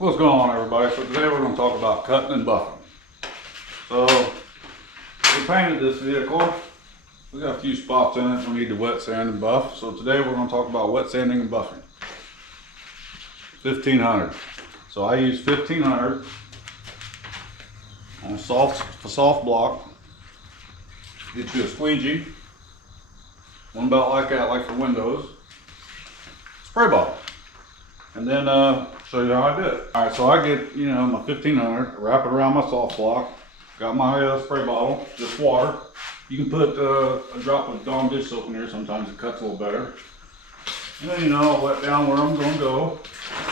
What's going on, everybody? So today we're going to talk about cutting and buffing. So we painted this vehicle. We got a few spots in it we need to wet sand and buff. So today we're going to talk about wet sanding and buffing. 1500. So I use 1500 on a soft block. Get you a squeegee, one about like that, like for windows, spray bottle, and then show you how I do it. All right, so I get, my 1500, wrap it around my soft block, got my spray bottle, just water. You can put a drop of Dawn dish soap in here, sometimes it cuts a little better. And then, I'll wet down where I'm gonna go,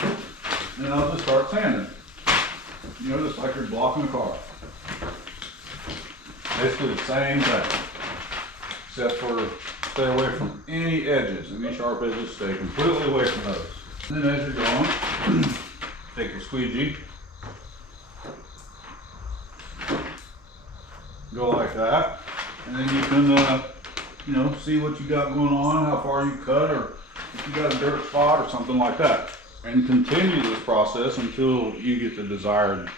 and then I'll just start sanding. Just like you're blocking a car. Basically the same thing, except for stay away from any edges, any sharp edges, stay completely away from those. And then as you're going, take your squeegee, go like that, and then you can, see what you got going on, how far you cut, or if you got a dirt spot or something like that. And continue this process until you get the desired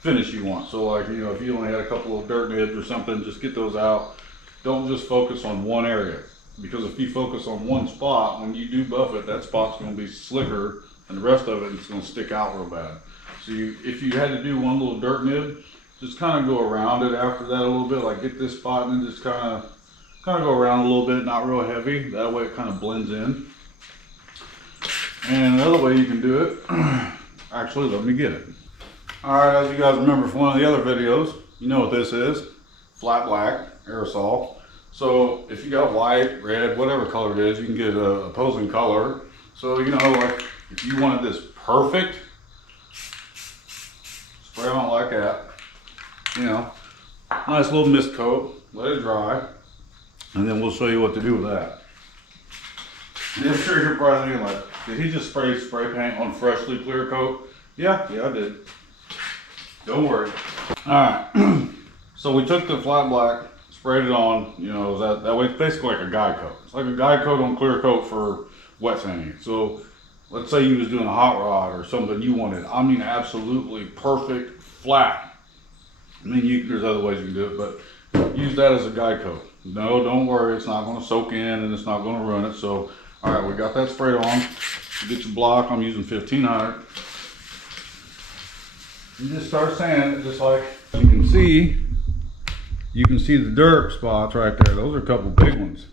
finish you want. So like, if you only had a couple of dirt nibs or something, just get those out. Don't just focus on one area, because if you focus on one spot, when you do buff it, that spot's going to be slicker and the rest of it's going to stick out real bad. So if you had to do one little dirt nib, just kind of go around it after that a little bit, like get this spot and then just kind of go around a little bit, not real heavy. That way it kind of blends in. And another way you can do it, actually, let me get it. Alright, as you guys remember from one of the other videos, you know what this is. Flat black aerosol. So if you got white, red, whatever color it is, you can get a opposing color. So like if you wanted this perfect, spray on it like that. Nice little mist coat, let it dry, and then we'll show you what to do with that. And I'm sure you're probably thinking like, did he just spray paint on freshly clear coat? Yeah, I did. Don't worry. Alright, so we took the flat black, sprayed it on, that way it's basically like a guide coat. It's like a guide coat on clear coat for wet sanding. So let's say you was doing a hot rod or something you wanted, absolutely perfect, flat. There's other ways you can do it, but use that as a guide coat. No, don't worry, it's not going to soak in and it's not going to ruin it. So, alright, we got that sprayed on. You get your block, I'm using 1500. You just start sanding it just like you can see. You can see the dirt spots right there. Those are a couple big ones.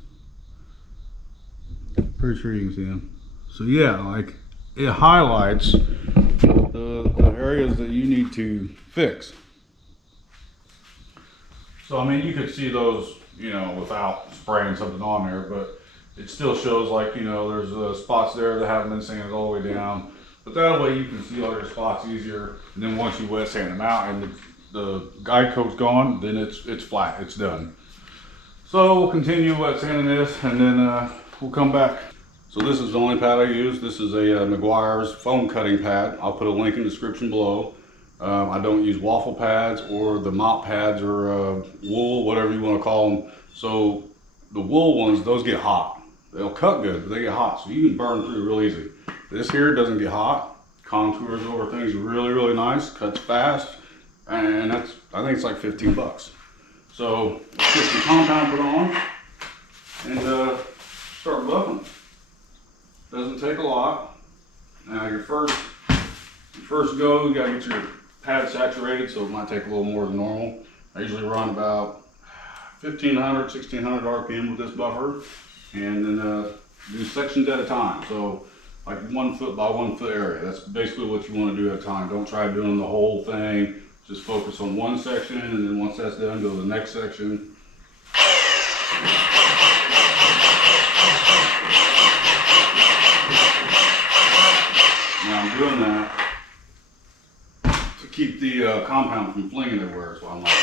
Pretty sure you can see them. So yeah, like it highlights the areas that you need to fix. So you could see those, without spraying something on there, but it still shows like, there's spots there that haven't been sanded all the way down. But that way you can see all your spots easier. And then once you wet sand them out and the guide coat's gone, then it's flat, it's done. So we'll continue wet sanding this, and then we'll come back. So this is the only pad I use. This is a Meguiar's foam cutting pad. I'll put a link in the description below. I don't use waffle pads or the mop pads or wool, whatever you want to call them. So the wool ones, those get hot. They'll cut good, but they get hot, so you can burn through real easy. This here doesn't get hot, contours over things really, really nice, cuts fast, and I think it's like 15 bucks. So let's get some compound put on and start buffing. Doesn't take a lot. Now your first go, you gotta get your pad saturated, so it might take a little more than normal. I usually run about 1500, 1600 RPM with this buffer, and then do sections at a time. So like 1 foot by 1 foot area. That's basically what you want to do at a time. Don't try doing the whole thing. Just focus on one section, and then once that's done, go to the next section. Now I'm doing that to keep the compound from flinging everywhere. So I'm like,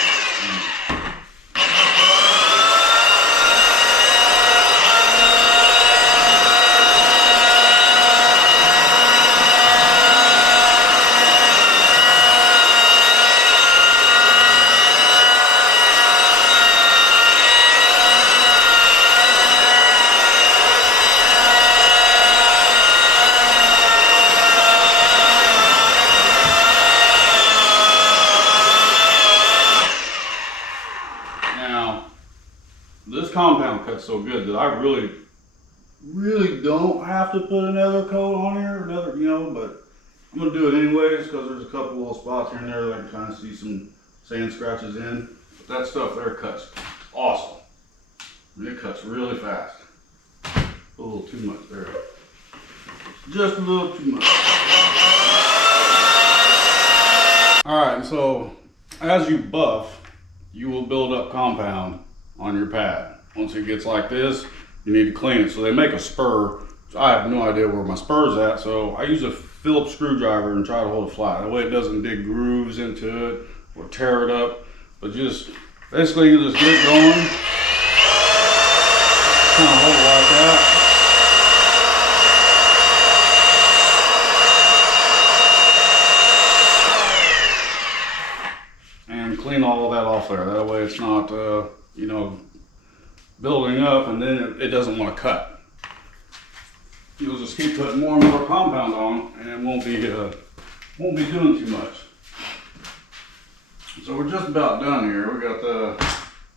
cut so good that I really don't have to put another coat on here, but I'm gonna do it anyways because there's a couple little spots here and there that I can kind of see some sand scratches in. But that stuff there cuts awesome. It cuts really fast. A little too much there. Just a little too much. Alright, so as you buff, you will build up compound on your pad. Once it gets like this, you need to clean it. So they make a spur. I have no idea where my spur's at, so I use a Phillips screwdriver and try to hold it flat. That way it doesn't dig grooves into it or tear it up. But just basically you just get it going. Kind of hold it like that. And clean all of that off there. That way it's not, building up and then it doesn't want to cut. You'll just keep putting more and more compound on and it won't be doing too much. So we're just about done here. We got that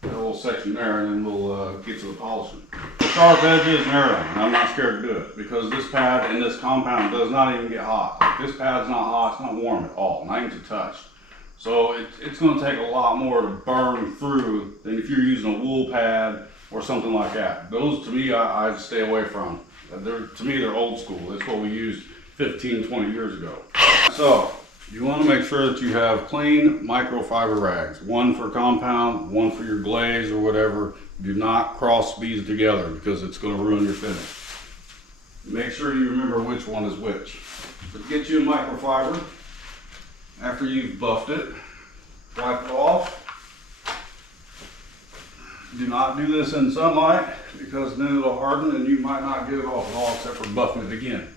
little section there and then we'll get to the polishing. The sharp edges and everything, and I'm not scared to do it because this pad and this compound does not even get hot. Like, this pad's not hot, it's not warm at all, not even to touch. So it's going to take a lot more to burn through than if you're using a wool pad or something like that. Those to me, I stay away from. To me, they're old school. That's what we used 15, 20 years ago. So you want to make sure that you have clean microfiber rags. One for compound, one for your glaze or whatever. Do not cross these together because it's going to ruin your finish. Make sure you remember which one is which. So get you a microfiber. After you've buffed it, wipe it off. Do not do this in sunlight because then it'll harden and you might not get it off at all except for buffing it again.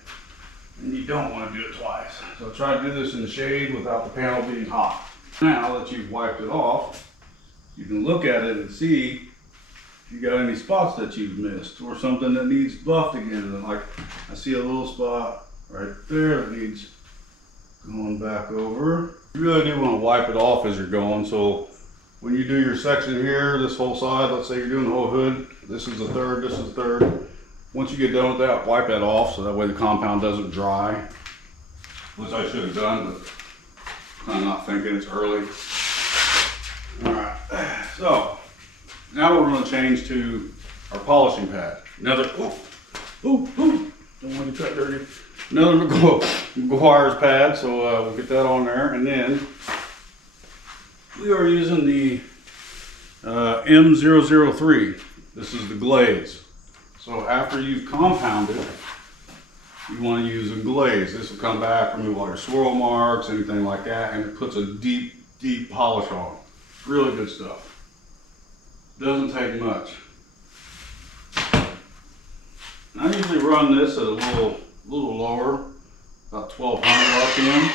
And you don't want to do it twice. So try to do this in the shade without the panel being hot. Now that you've wiped it off, you can look at it and see if you got any spots that you've missed or something that needs buffed again. Like I see a little spot right there that needs going back over. You really do want to wipe it off as you're going. So when you do your section here, this whole side, let's say you're doing the whole hood, this is the third, this is the third. Once you get done with that, wipe that off so that way the compound doesn't dry, which I should have done, but I'm not thinking, it's early. All right, so now we're going to change to our polishing pad. Another, don't want to cut dirty. Another Meguiar's pad, so we'll get that on there, and then we are using the M003. This is the glaze. So after you've compounded, you want to use a glaze. This will come back, remove all your swirl marks, anything like that, and it puts a deep, deep polish on. It's really good stuff. Doesn't take much. And I usually run this at a little lower, about 1200 RPM.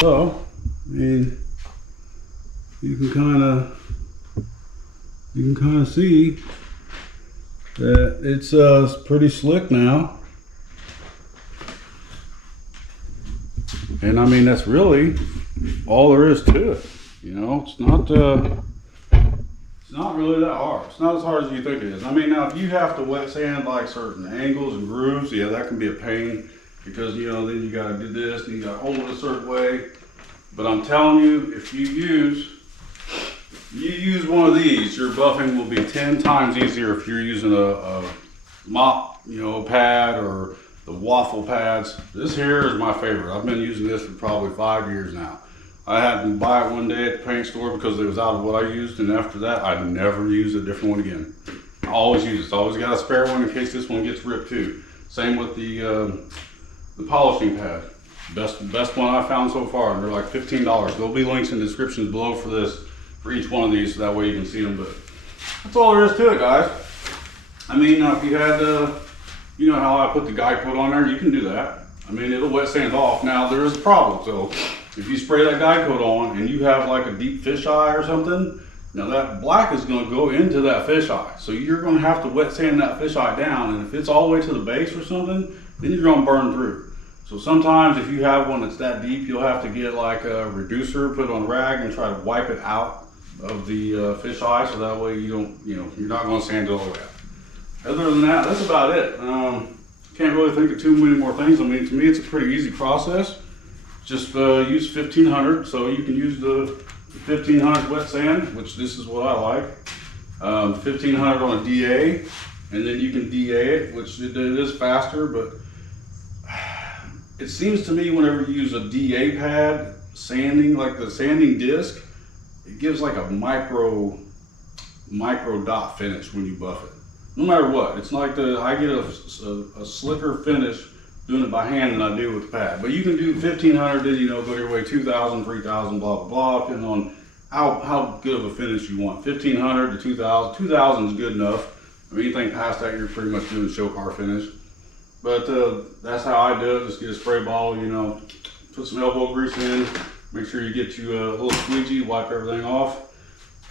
So, I mean, you can kind of see that it's pretty slick now. And I mean, that's really all there is to it. You know, it's not really that hard. It's not as hard as you think it is. I mean, now if you have to wet sand like certain angles and grooves, yeah, that can be a pain because, you know, then you got to do this and you got to hold it a certain way. But I'm telling you, if you use one of these, your buffing will be 10 times easier if you're using a mop, pad or the waffle pads. This here is my favorite. I've been using this for probably 5 years now. I had to buy it one day at the paint store because it was out of what I used, and after that, I never used a different one again. I always use it. I always got a spare one in case this one gets ripped too. Same with the polishing pad. Best one I've found so far, and they're like $15. There'll be links in the descriptions below for each one of these, so that way you can see them. But that's all there is to it, guys. I mean, if you had, you know how I put the guide coat on there, you can do that. I mean, it'll wet sand off. Now there is a problem. So if you spray that guide coat on and you have like a deep fisheye or something, now that black is going to go into that fisheye. So you're going to have to wet sand that fisheye down, and if it's all the way to the base or something, then you're gonna burn through. So sometimes if you have one that's that deep, you'll have to get like a reducer, put it on a rag and try to wipe it out of the fish eye, so that way you don't, you're not gonna sand it all the way out. Other than that, that's about it. Can't really think of too many more things. I mean, to me, it's a pretty easy process. Just use 1500, so you can use the 1500 wet sand, which this is what I like. 1500 on a DA, and then you can DA it, which it is faster, but it seems to me whenever you use a DA pad, sanding, like the sanding disc, it gives like a micro dot finish when you buff it. No matter what, it's like I get a slicker finish doing it by hand than I do with the pad. But you can do 1500, then go your way 2000, 3000, blah, blah, blah, depending on how good of a finish you want. 1500 to 2000, 2000 is good enough. I mean, anything past that, you're pretty much doing show car finish. But that's how I do it. Just get a spray bottle, put some elbow grease in, make sure you get you a little squeegee, wipe everything off.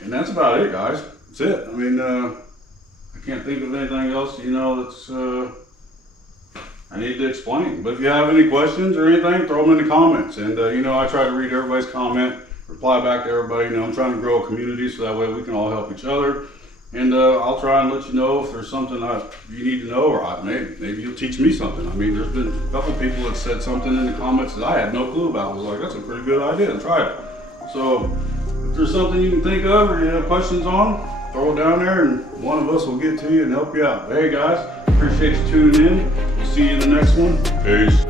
And that's about it, guys. That's it. I mean, I can't think of anything else, that's I need to explain. But if you have any questions or anything, throw them in the comments. And I try to read everybody's comment, reply back to everybody. I'm trying to grow a community so that way we can all help each other. And I'll try and let you know if there's something you need to know, or maybe you'll teach me something. I mean, there's been a couple people that said something in the comments that I had no clue about. I was like, that's a pretty good idea, and try it. So if there's something you can think of or you have questions on, throw it down there and one of us will get to you and help you out. But hey guys, appreciate you tuning in. We'll see you in the next one. Peace.